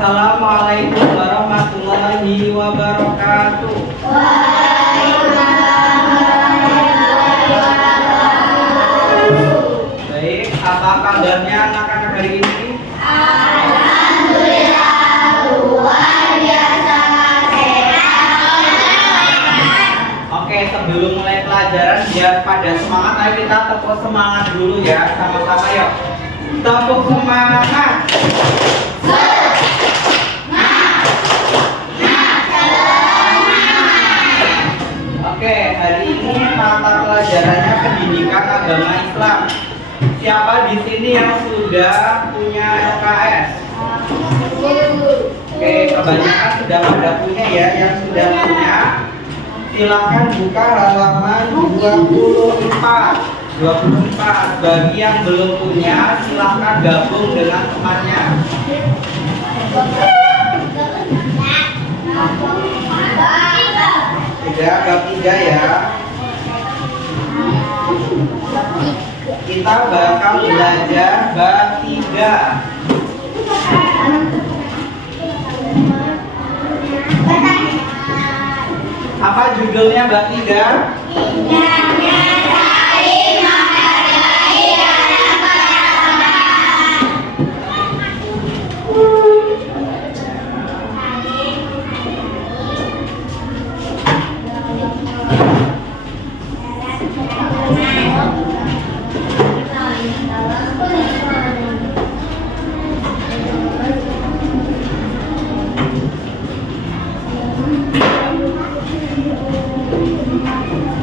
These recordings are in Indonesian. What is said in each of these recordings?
Assalamualaikum warahmatullahi wabarakatuh. Baik, apa kabarnya anak-anak hari ini? Alhamdulillah, luar biasa sehat. Oke, sebelum mulai pelajaran biar pada semangat, ayo kita tepuk semangat dulu ya, sama-sama yuk. Tepuk semangat. Oke, hari ini mata pelajarannya pendidikan agama Islam. Siapa di sini yang sudah punya LKS? Oke, kebanyakan sudah pada punya ya. Yang sudah punya, silakan buka halaman 24. Bagi yang belum punya, silakan gabung dengan temannya. Sudah bab 3 ya. Kita bakal belajar bab 3. Apa judulnya bab 3?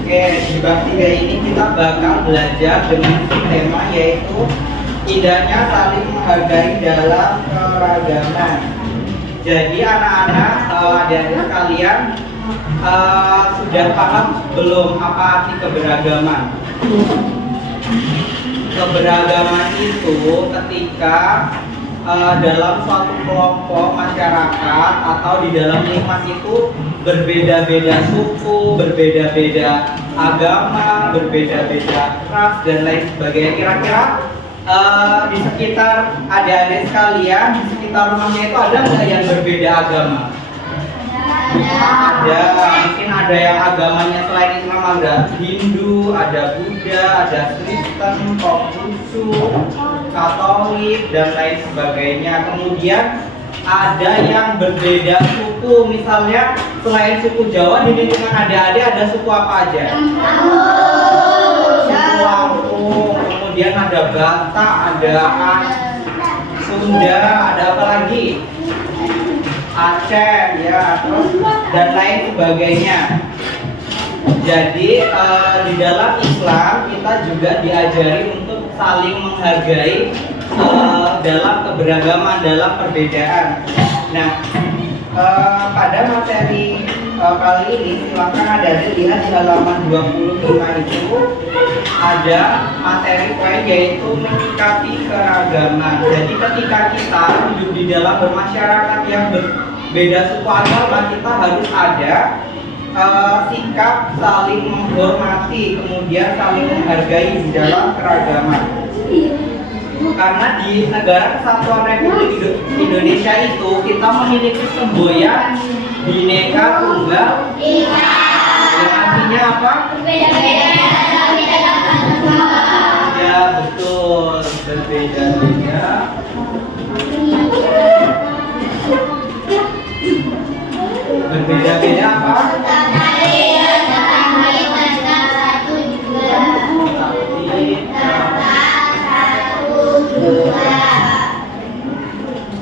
Oke, di bab 3 ini kita bakal belajar dengan tema yaitu indahnya saling menghargai dalam keragaman. Jadi anak-anak, adik-adik sekalian, sudah paham belum apa arti keberagaman? Keberagaman itu ketika dalam suatu kelompok masyarakat atau di dalam lingkungan itu berbeda-beda suku, berbeda-beda agama, berbeda-beda ras dan lain sebagainya. Kira-kira di sekitar adik-adik sekalian, di sekitar rumahnya itu ada nggak yang berbeda agama? Ada, mungkin ada yang agamanya selain Islam, ada Hindu, ada Buddha, ada Kristen, Konghucu, Katolik dan lain sebagainya. Kemudian ada yang berbeda suku, misalnya selain suku Jawa di lingkungan adik-adik ada suku apa aja? Suku Lampung, kemudian ada Batak, ada Sunda, ada apa lagi? Aceh ya, terus dan lain sebagainya. Jadi di dalam Islam kita juga diajari untuk saling menghargai dalam keberagaman, dalam perbedaan. Nah, pada materi kali ini silakan ada lihat di halaman 25 itu ada materi poin yaitu menyikapi keragaman. Jadi ketika kita hidup di dalam bermasyarakat yang berbeda suku agama, kita harus ada sikap saling menghormati, kemudian saling menghargai di dalam keragaman. Karena di negara kesatuan Republik Indonesia itu kita memiliki semboyan Bhinneka Tunggal Ika. Yang artinya apa? Ya betul, berbeda-beda. Berbeda-beda apa?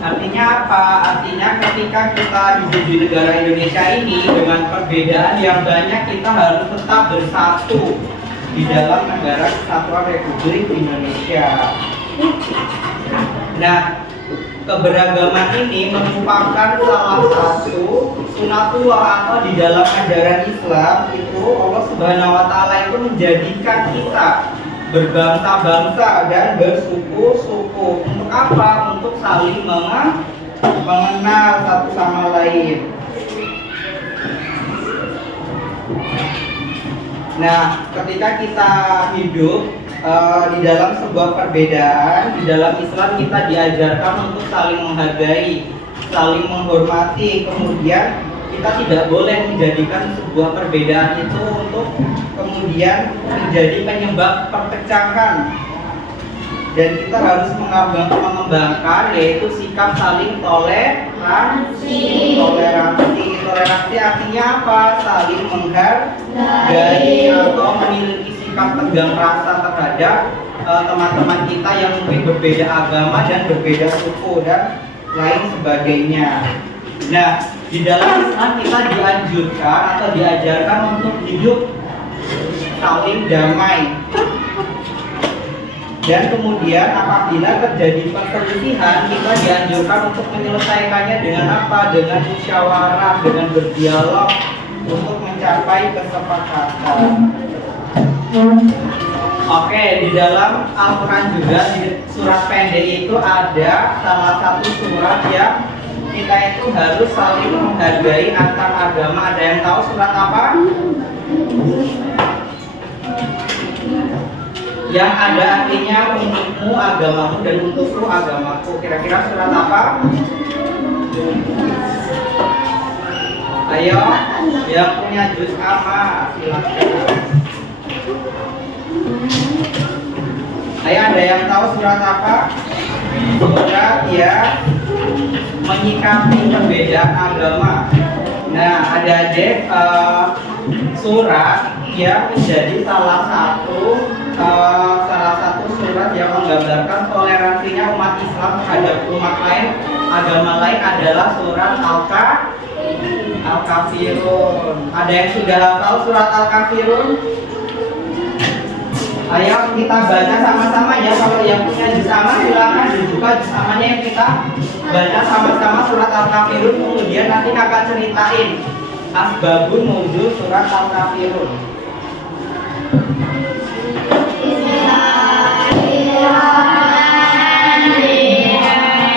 Artinya apa? Artinya ketika kita hidup di negara Indonesia ini dengan perbedaan yang banyak, kita harus tetap bersatu di dalam negara kesatuan Republik Indonesia. Nah, keberagaman ini merupakan salah satu sunatullah atau di dalam ajaran Islam itu Allah Subhanahu wa taala itu menjadikan kita berbangsa-bangsa dan bersuku-suku. Untuk apa? Untuk saling mengenal satu sama lain. Nah, ketika kita hidup di dalam sebuah perbedaan, di dalam Islam kita diajarkan untuk saling menghargai saling menghormati. Kemudian kita tidak boleh menjadikan sebuah perbedaan itu untuk kemudian menjadi penyebab perpecahan. Dan kita harus mengembangkan yaitu sikap saling toleransi. Toleransi artinya apa? Saling menghargai atau memiliki sikap tegang rasa terhadap teman-teman kita yang mungkin berbeda agama dan berbeda suku dan lain sebagainya. Nah, di dalam Islam kita dianjurkan atau diajarkan untuk hidup saling damai. Dan kemudian apabila terjadi perselisihan, kita dianjurkan untuk menyelesaikannya dengan apa? Dengan musyawarah, dengan berdialog untuk mencapai kesepakatan. Oke, di dalam Al-Quran juga di surat pendek itu ada salah satu surat yang kita itu harus saling menghargai antar agama. Ada yang tahu surat apa? Yang ada artinya untukmu agamamu dan untukku agamaku. Kira-kira surat apa? Ayo, yang punya juz amma silakan. Ayo, ada yang tahu surat apa? Surat ya menyikapi perbedaan agama. Nah, adik-adik, surat yang menjadi salah satu surat yang menggambarkan toleransinya umat Islam terhadap umat lain, agama lain adalah surat Al-Kafirun. Ada yang sudah hafal surat Al-Kafirun? Ayo kita baca sama-sama ya. Kalau yang punya juz amma silakan dibuka juz ammanya, yang kita baca sama-sama surat Al-Kafirun. Kemudian nanti kakak ceritain asbabun nuzul surat Al-Kafirun.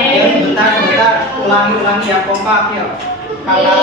Ya sebentar, ulangi ya, kompak yuk. Kalau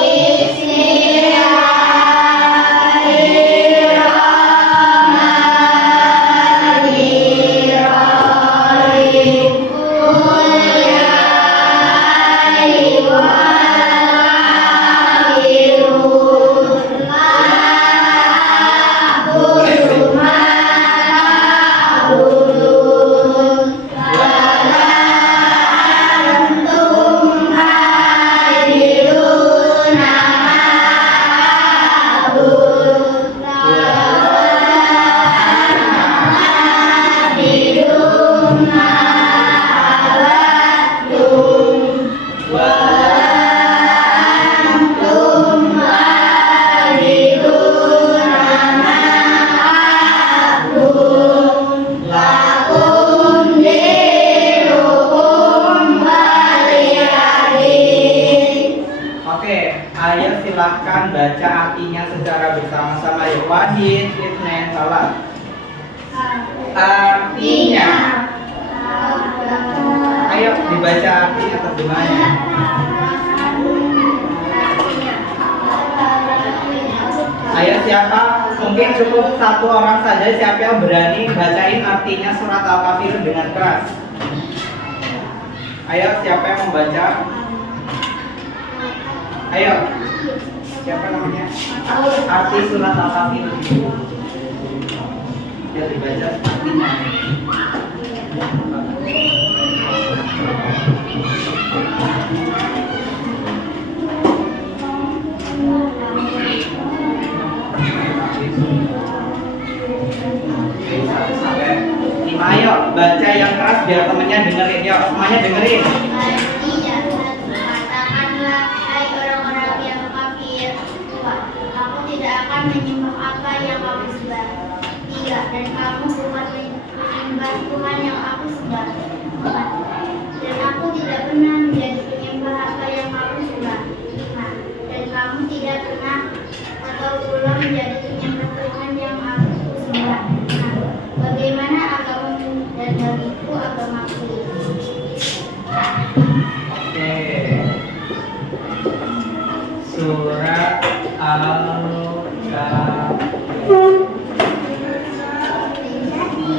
silahkan baca artinya secara bersama-sama ya. Wahid, Ibn, salah. Artinya. Ayo dibaca artinya terjemahnya. Ayo siapa? Mungkin cukup satu orang saja, siapa yang berani bacain artinya surat Al-Kafirun dengan keras. Ayo siapa yang membaca? Ayo. Siapa namanya? Arti surat Al-Kafirun. Ya dibaca artinya. Ayo baca yang keras biar temennya dengerin. Yuk semuanya dengerin. Menyembah apa yang kamu sembah. Tiga, dan kamu bukan menyembah Tuhan yang aku sembah. Empat, dan aku tidak pernah menjadi penyembah apa yang kamu sembah. Lima, dan kamu tidak pernah atau pula menjadi penyembah Tuhan yang aku sembah. Enam, bagaimana agamamu dan bagiku agamaku. Oke. Surat Al-Kafirun.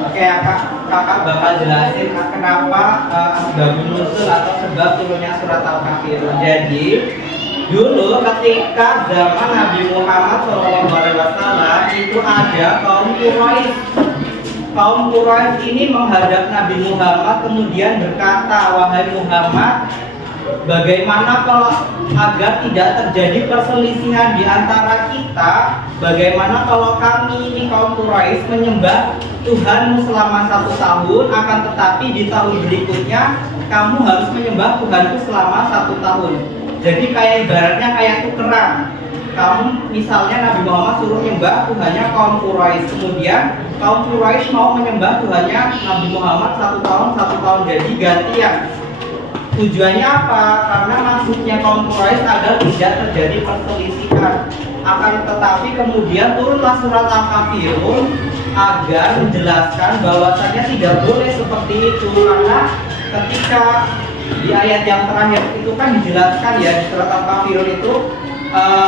Oke, apa? kakak bakal jelasin kenapa asbabun nuzul atau sebab turunnya surat Al-Kafirun. Jadi dulu ketika zaman Nabi Muhammad SAW itu ada kaum Quraisy. Kaum Quraisy ini menghadap Nabi Muhammad kemudian berkata, "Wahai Muhammad, bagaimana kalau agar tidak terjadi perselisihan di antara kita, bagaimana kalau kami ini kaum Quraisy menyembah Tuhanmu selama 1 tahun, akan tetapi di tahun berikutnya kamu harus menyembah Tuhanku selama 1 tahun." Jadi kayak ibaratnya kayak tukeran. Kamu misalnya Nabi Muhammad suruh menyembah Tuhannya kaum Quraisy, kemudian kaum Quraisy mau menyembah Tuhannya Nabi Muhammad 1 tahun 1 tahun, jadi gantian. Tujuannya apa? Karena maksudnya kaum Quraisy agar tidak terjadi perselisihan. Akan tetapi kemudian turunlah surat Al-Kafirun agar menjelaskan bahwasanya tidak boleh seperti itu, karena ketika di ayat yang terakhir itu kan dijelaskan ya di surat Al-Kafirun itu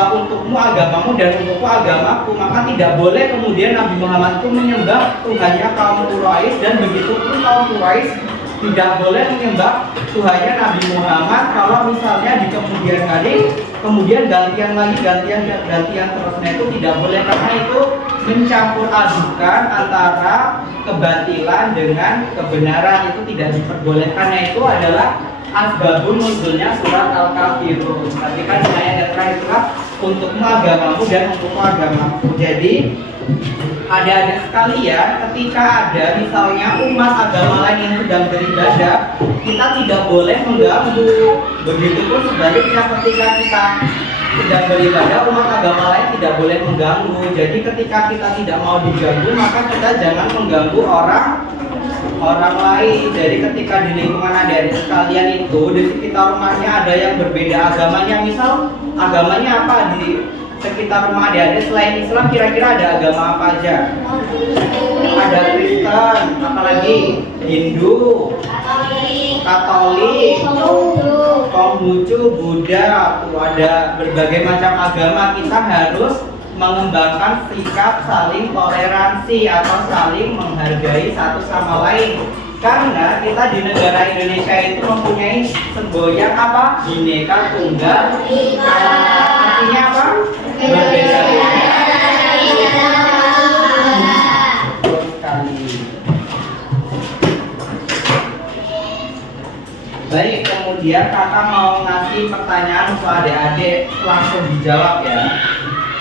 untukmu agamamu dan untukku agamaku, maka tidak boleh kemudian Nabi Muhammad itu menyembah Tuhannya kaum Quraisy, dan begitu pun kaum Quraisy tidak boleh menyembah Tuhannya Nabi Muhammad kalau misalnya di kemudian hari kemudian gantian lagi gantian terusnya, itu tidak boleh, karena itu mencampur adukan antara kebatilan dengan kebenaran, itu tidak diperbolehkan. Itu adalah asbabun nuzulnya surat Al-Kafirun. Tapi kan ayat terakhir itu untukmu agamamu dan untukku agamaku. Jadi adik-adik sekalian, ketika ada misalnya umat agama lain yang sedang beribadah, kita tidak boleh mengganggu. Begitupun sebaliknya, ketika kita sedang beribadah, umat agama lain tidak boleh mengganggu. Jadi ketika kita tidak mau diganggu, maka kita jangan mengganggu orang lain. Jadi ketika di lingkungan adik-adik sekalian itu di sekitar rumahnya ada yang berbeda agamanya, misal agamanya apa di sekitar rumah adik-adik selain Islam, kira-kira ada agama apa aja? Ada Kristen, apalagi Hindu, Katolik, Konghucu, Buddha, tuh ada berbagai macam agama. Kita harus mengembangkan sikap saling toleransi atau saling menghargai satu sama lain. Karena kita di negara Indonesia itu mempunyai semboyan apa? Bhinneka Tunggal Ika. Artinya apa? Berbeda. Betul sekali. Baik, kemudian kakak mau ngasih pertanyaan untuk adik-adik, langsung dijawab ya.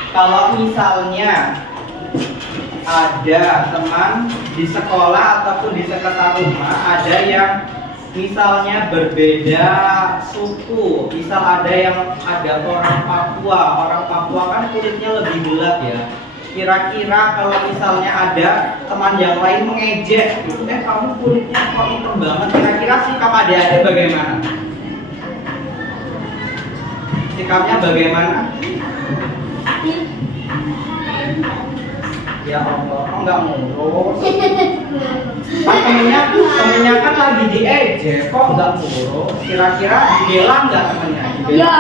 Kalau misalnya ada teman di sekolah ataupun di sekitar rumah ada yang misalnya berbeda suku, misal ada orang Papua kan kulitnya lebih gelap ya. Kira-kira kalau misalnya ada teman yang lain mengejek gitu, kamu kulitnya kok hitam banget, kira-kira sikap adik-adik bagaimana? Sikapnya bagaimana? Ya Allah, kok nggak ngurus? Kan temennya kan lagi diejek, kok nggak ngurus? Kira-kira dibela nggak temennya? Iya.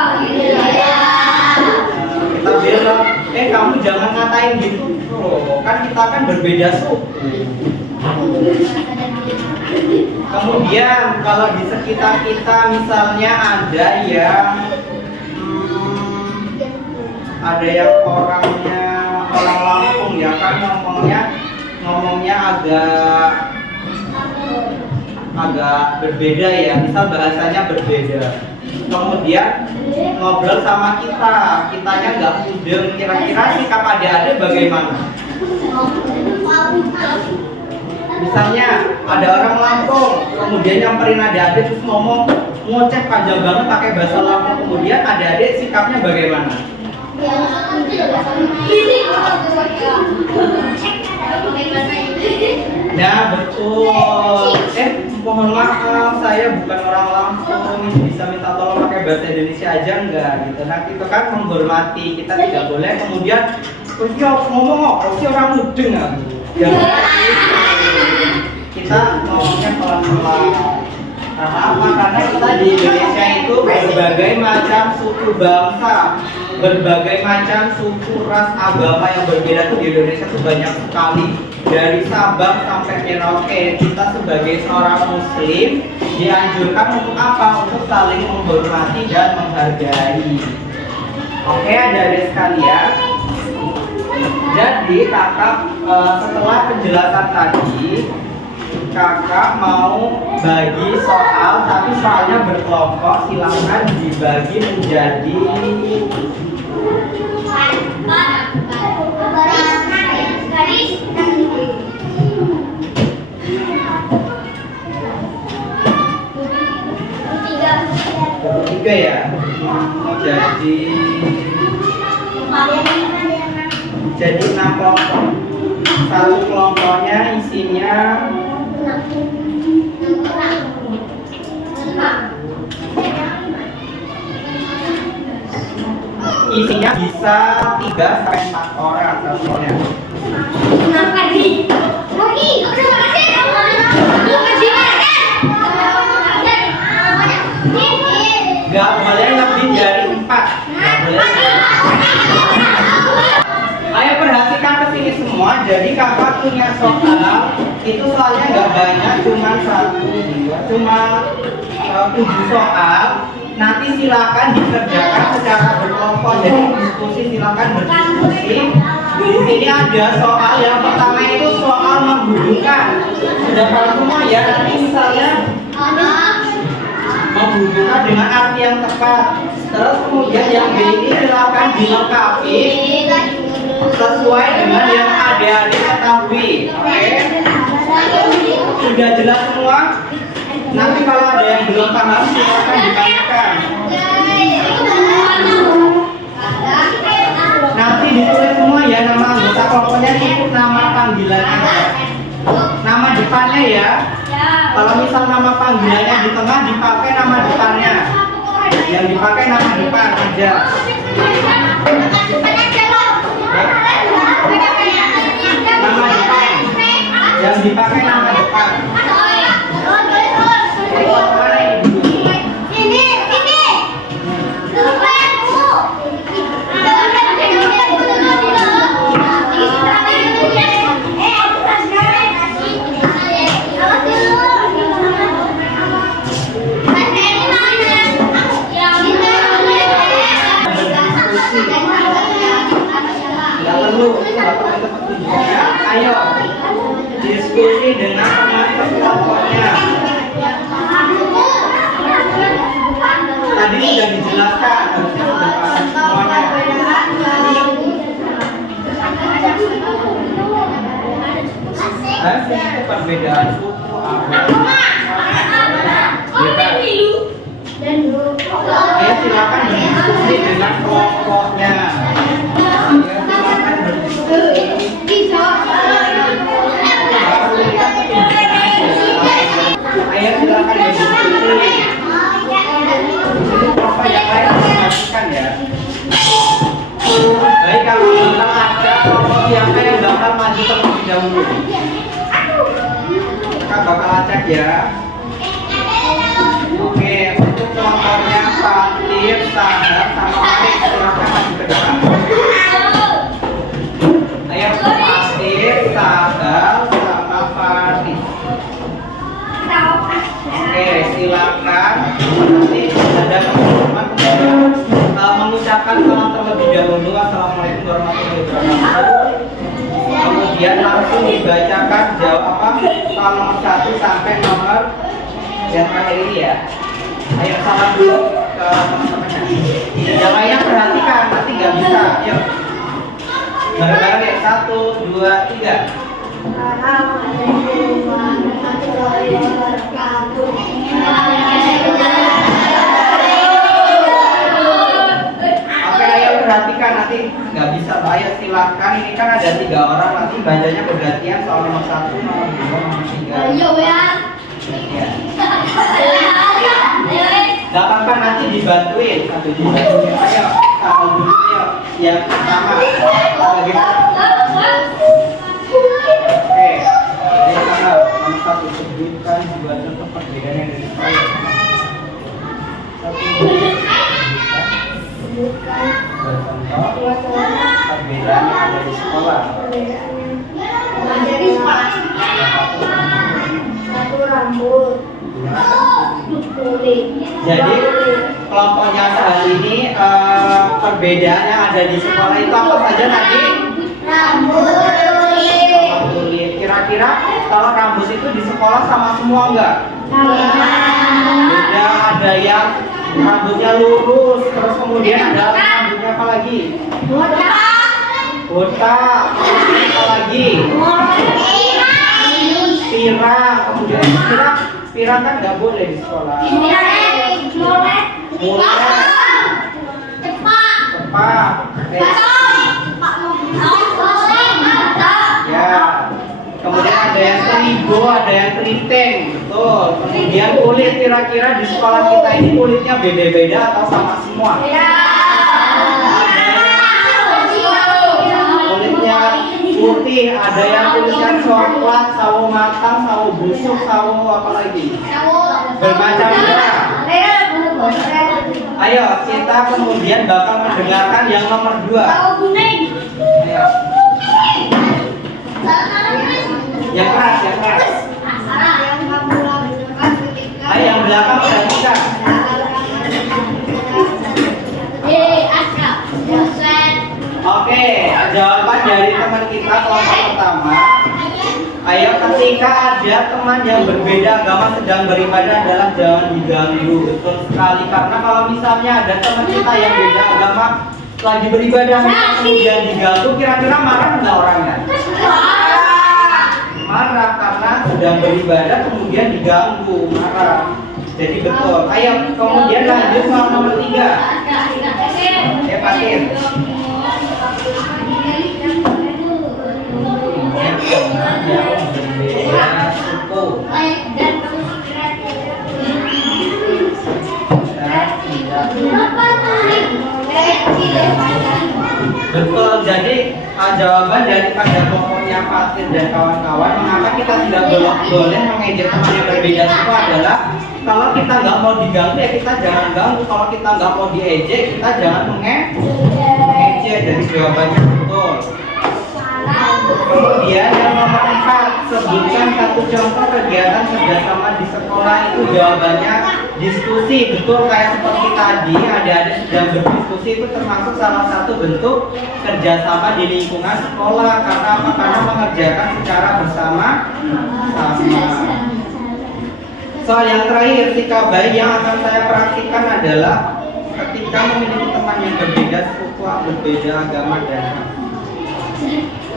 Kita bilang, kamu jangan ngatain gitu bro, kan kita kan berbeda suku. Kemudian kalau di sekitar kita misalnya ada yang orang Lampung ya kan, ngomongnya agak berbeda ya, misal bahasanya berbeda. Kemudian ngobrol sama kitanya nggak mudeng, kira-kira sikap adik-adik bagaimana? Misalnya ada orang Lampung, kemudian nyamperin adik-adik terus ngoceh panjang banget pakai bahasa Lampung, kemudian adik-adik sikapnya bagaimana? Nah betul. Mohon maaf, saya bukan orang Lampung, bisa minta tolong pakai bahasa Indonesia aja enggak gitu. Nah itu kan menghormati, kita tidak boleh kemudian ngomong orang mudeng aku. Kita ngomongnya pelan-pelan. Karena apa? Karena kita di Indonesia itu berbagai macam suku bangsa, berbagai macam suku ras agama yang berbeda tuh di Indonesia tuh banyak sekali. dari Sabang sampai Merauke, kita sebagai seorang muslim dianjurkan untuk apa? Untuk saling menghormati dan menghargai. Oke, adik-adik sekalian. Jadi kakak setelah penjelasan tadi, kakak mau bagi soal, tapi soalnya berkelompok. Silakan dibagi menjadi tiga ya. Jadi 6 kelompok. Satu kelompoknya isinya bisa 3 sampai 4 orang contohnya. Gak boleh lebih dari 4. Ayo perhatikan ke sini semua. Jadi kakak punya soal. Itu soalnya nggak banyak, cuma 1, 2, cuma 7 soal. Nanti silakan dikerjakan secara berkelompok. Jadi diskusi, silakan berdiskusi. Di sini ada soal yang pertama itu soal menghubungkan. Sudah paham semua ya? Nanti misalnya menghubungkan dengan arti yang tepat. Terus kemudian yang B ini silakan dilengkapi sesuai dengan yang adik-adik ketahui. Oke? Sudah jelas semua? Nanti kalau ada yang belum paham silakan ditanyakan. Nanti ditulis semua ya nama anggota kelompoknya, ikut nama panggilannya. Nama depannya ya. Kalau misal nama panggilannya di tengah, dipakai nama depannya. Yang dipakai nama depan aja. Nama depan. Yang dipakai nama depan. Ayo diskusi dengan teman kelompoknya. Tadi sudah dijelaskan, harusnya sudah paham semuanya. Itu perbedaan suku, agama. Ayo silakan berdiskusi dengan kelompoknya. Ayo silakan berdiskusi. Apa yang lain dimaksudkan ya? Baik, kalau bakal ada kelompok siapa yang bakal maju terlebih dahulu? Kakak bakal acak ya. Oke, untuk kelompoknya Fatir, Sahar, sama Farid, silakan maju ke depan. Ayo Fatir, Sahar, sama Farid. Oke, silakan. Nanti ada teman-teman mengucapkan salam terlebih dahulu. Assalamualaikum warahmatullahi wabarakatuh. Kemudian langsung dibacakan jawab apa? Soal nomor 1 sampai nomor yang terakhir ini ya. Ayo salam dulu ke teman-temannya. Yang lainnya perhatikan, nanti nggak bisa. Yuk. Bareng-bareng ya. 1, 2, 3. Assalamualaikum warahmatullahi wabarakatuh. Oke, ayo perhatikan, nanti nggak bisa. Ayo silakan, ini kan ada 3 orang, nanti bacanya bergantian soal nomor 1, nomor 2, nomor 3. Ayo ya. Ya. Gak apa-apa, nanti dibantuin. Ayo, kalau dulu yuk. Yang pertama, Oke, yang pertama, nomor 1, sebutkan 2 contoh perbedaan yang dari saya. 1, sebutkan 2 contoh perbedaan yang ada di sekolah. Jadi satu rambut, kulit. Jadi kelompoknya saat ini perbedaan yang ada di sekolah itu apa saja tadi? Rambut, Kulit. Kira-kira kalau rambut itu di sekolah sama semua enggak? Beda, ada yang rambutnya lurus, terus kemudian ada rambutnya apa lagi? Botak, kemudian apa lagi? Pirang, kemudian pirang kan nggak boleh di sekolah. Mulet, cepat, ya. Kemudian ada yang terigu, ada yang keriting, betul. Kemudian kulit, kira-kira di sekolah kita ini kulitnya beda-beda atau sama semua? Kulitnya putih, ada yang kulitnya coklat, sawo matang, sawo busuk, sawo apa lagi? Bermacam-macam. Ayo, kita kemudian bakal mendengarkan yang nomor 2. Ayo. Yang keras, yang keras. Ayo, yang belakang udah bisa. Oke, jawaban dari teman kita kelompok pertama. Ayo, ketika ada teman yang berbeda agama sedang beribadah adalah jangan diganggu. Betul sekali, karena kalau misalnya ada teman kita yang beda agama lagi beribadah kemudian diganggu, kira-kira marah nggak orangnya? Marah, karena sedang beribadah kemudian diganggu, marah. Jadi betul. Ayo, kemudian lanjut soal nomor 3. Ya, Fatin. Berbeda suku. Betul, jadi jawaban daripada pokoknya Fatin dan kawan-kawan, mengapa kita tidak boleh mengejek teman yang berbeda suku adalah kalau kita nggak mau diganggu ya kita jangan ganggu, kalau kita nggak mau diejek kita jangan mengejek. Jadi jawabannya betul. Kemudian yang nomor 4, sebutkan satu contoh kegiatan kerjasama di sekolah. Itu jawabannya diskusi. Betul, kayak seperti tadi adik-adik sedang berdiskusi, itu termasuk salah satu bentuk kerjasama di lingkungan sekolah. Karena apa? Karena mengerjakan secara bersama. Soal yang terakhir, sikap baik yang akan saya praktikkan adalah ketika memiliki teman yang berbeda suku, berbeda agama dan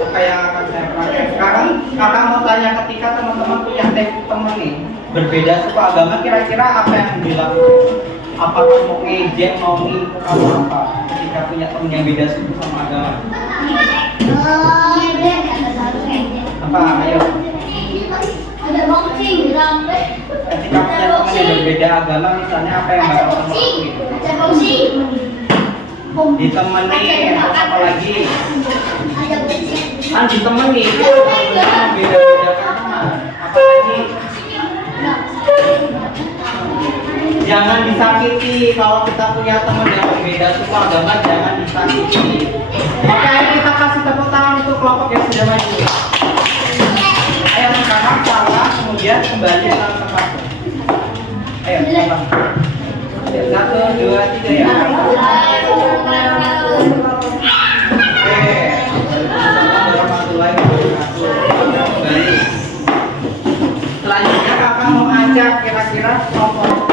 apa yang akan saya praktek. Sekarang kakak mau tanya, ketika teman-teman punya teman nih berbeda suku agama, kira-kira apa yang dilakukan? Apakah mau ngejek, mau ngikut atau apa ketika punya teman yang beda suku sama agama? Apa? Ayo. Ada boxing lambe. Ketika punya teman yang berbeda agama, misalnya apa yang bakal kamu lakuin? Ada boxing. Ditemenin atau apa lagi? Ada boxing. Kan ditemenin, beda-bedakan teman. Apa lagi? Jangan disakiti. Kalau kita punya teman yang berbeda suku agama, jangan disakiti. Oke, ayo kita kasih tepuk tangan untuk kelompok yang sudah maju. Ayo sekarang salah, kemudian kembali ke tempat. Ayo, tempat. 1, 2, 3 ya. Oke. Assalamualaikum warahmatullahi wabarakatuh. Kembali. Selanjutnya kakak mau ajak kira-kira kelompok.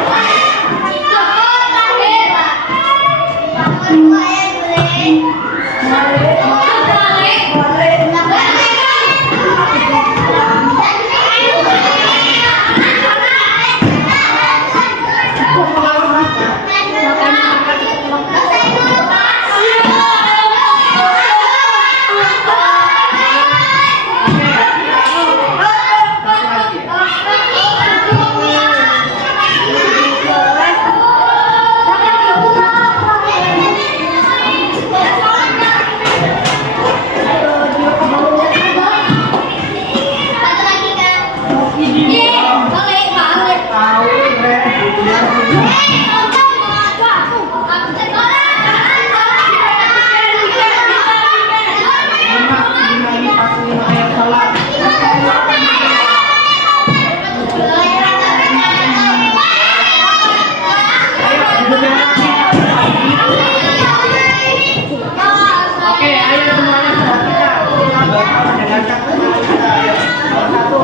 Oke, ayo semuanya perhatikan. Kita bakal mendengarkan pertanyaan kita. Ayo, nomor satu.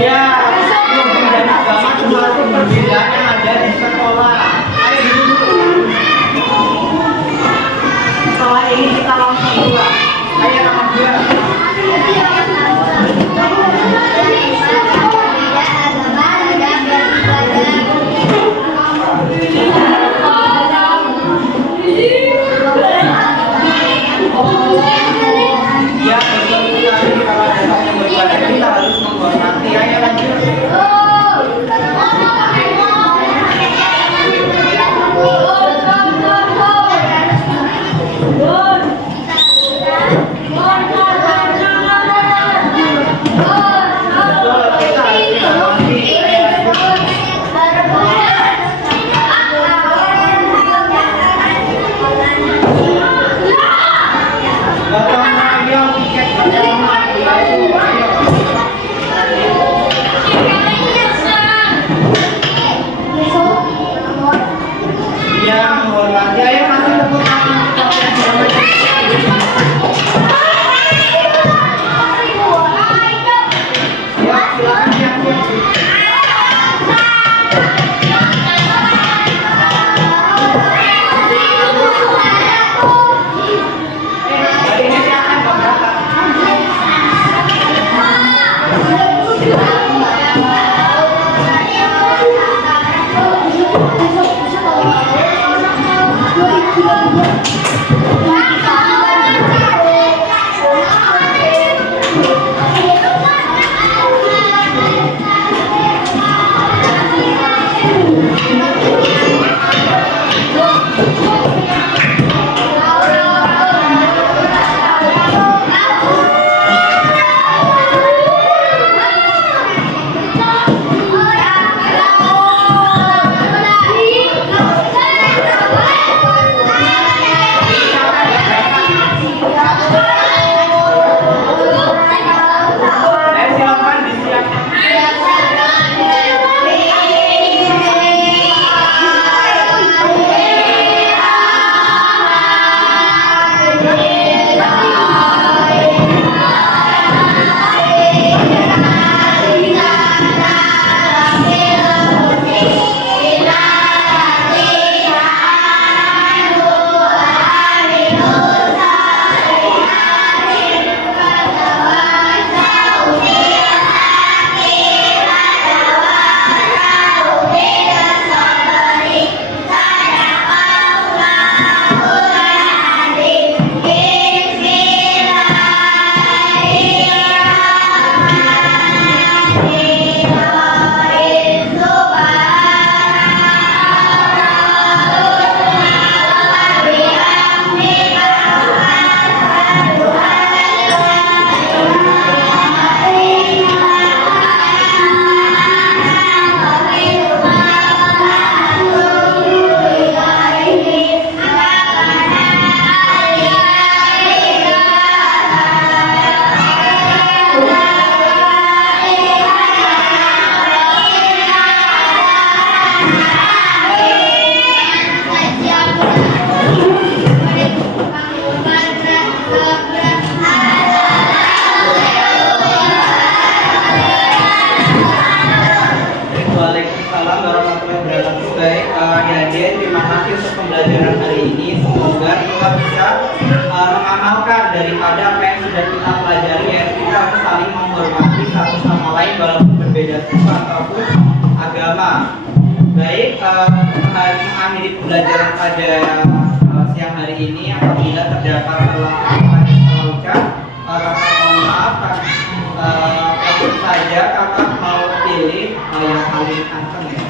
Iya, hukum dan agama termasuk perbedaan yang ada di sekolah. Ayo duduk. Setelah ini kita langsung keluar. Ayo nomor dua. Ya, betul sekali. Kalau ada hal yang berbeda, kita harus menghormati. Ayo lanjut. Betul, kita harus menghormati. Ayo lanjut. Gotong royong, tiket bersama. Ayo, ayo. Dia menghormati. Ayo kasih tepuk tangan untuk yang sudah berhasil. Ya, silakan siap-siap. Hari ini siapa yang berangkat? Silakan disiapkan. Waalaikumsalam warahmatullahi wabarakatuh. Baik, adik-adik, terima kasih untuk pembelajaran hari ini. Semoga kita bisa mengamalkan daripada apa yang sudah kita pelajari, yaitu kita harus saling menghormati satu sama lain walaupun berbeda suku ataupun agama. Baik, mengakhiri pembelajaran pada siang hari ini. Apabila terdapat kesalahan yang saya ucap, kakak mohon maaf. Tentu saja kakak mau pilih yang paling anteng ya.